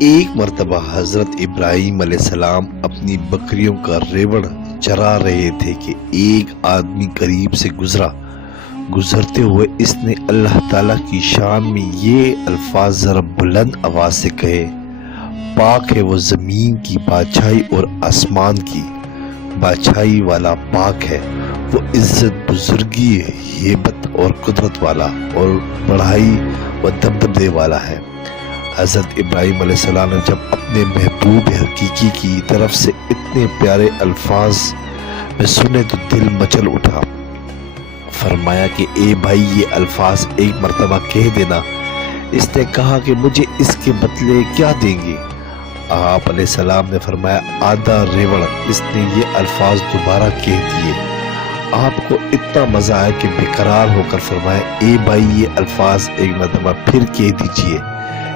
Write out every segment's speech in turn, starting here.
ایک مرتبہ حضرت ابراہیم علیہ السلام اپنی بکریوں کا ریوڑ چرا رہے تھے کہ ایک آدمی قریب سے گزرتے ہوئے اس نے اللہ تعالیٰ کی شان میں یہ الفاظ ذرا بلند آواز سے کہے: پاک ہے وہ زمین کی بادشاہی اور آسمان کی بادشاہی والا، پاک ہے وہ عزت، بزرگی، ہیبت اور قدرت والا اور بڑائی و دبدبے والا ہے۔ حضرت ابراہیم علیہ السلام نے جب اپنے محبوب حقیقی کی طرف سے اتنے پیارے الفاظ میں سنے تو دل مچل اٹھا۔ فرمایا کہ اے بھائی، یہ الفاظ ایک مرتبہ کہہ دینا۔ اس نے کہا کہ مجھے اس کے بدلے کیا دیں گے؟ آپ علیہ السلام نے فرمایا آدھا ریوڑ۔ اس نے یہ الفاظ دوبارہ کہہ دیے۔ آپ کو اتنا مزہ آیا کہ بے قرار ہو کر فرمایا اے بھائی، یہ الفاظ ایک مرتبہ پھر کہہ دیجئے۔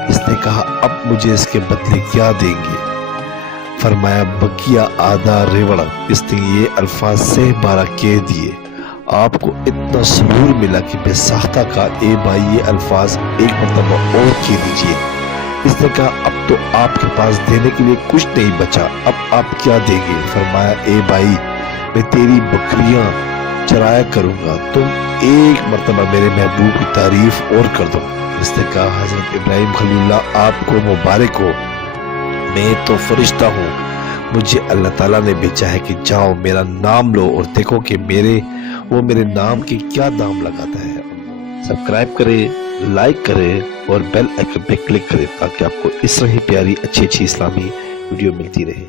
اس نے کہا اب مجھے اس کے بدلے کیا دیں گے؟ فرمایا بقیہ آدھا ریوڑ۔ اس نے یہ الفاظ 6 بار کہہ دیے۔ آپ کو اتنا سرور ملا کہ بے ساختہ کہا اے بھائی، یہ الفاظ ایک مرتبہ اور کہہ دیجئے۔ اس نے کہا اب تو آپ کے پاس دینے کے لیے کچھ نہیں بچا، اب آپ کیا دیں گے؟ فرمایا اے بھائی، میں تیری بکریاں چرایا کروں گا، تم ایک مرتبہ میرے محبوب کی تعریف اور کر دو۔ اس نے کہا حضرت ابراہیم خلیل اللہ آپ کو مبارک ہو، میں تو فرشتہ ہوں، مجھے اللہ تعالیٰ نے بھیجا ہے کہ جاؤ میرا نام لو اور دیکھو کہ وہ میرے نام کے کیا دام لگاتا ہے۔ سبسکرائب کریں، لائک کریں اور بیل آئیکن پہ کلک کریں تاکہ آپ کو اس طرح ہی پیاری اچھی اسلامی ویڈیو ملتی رہے۔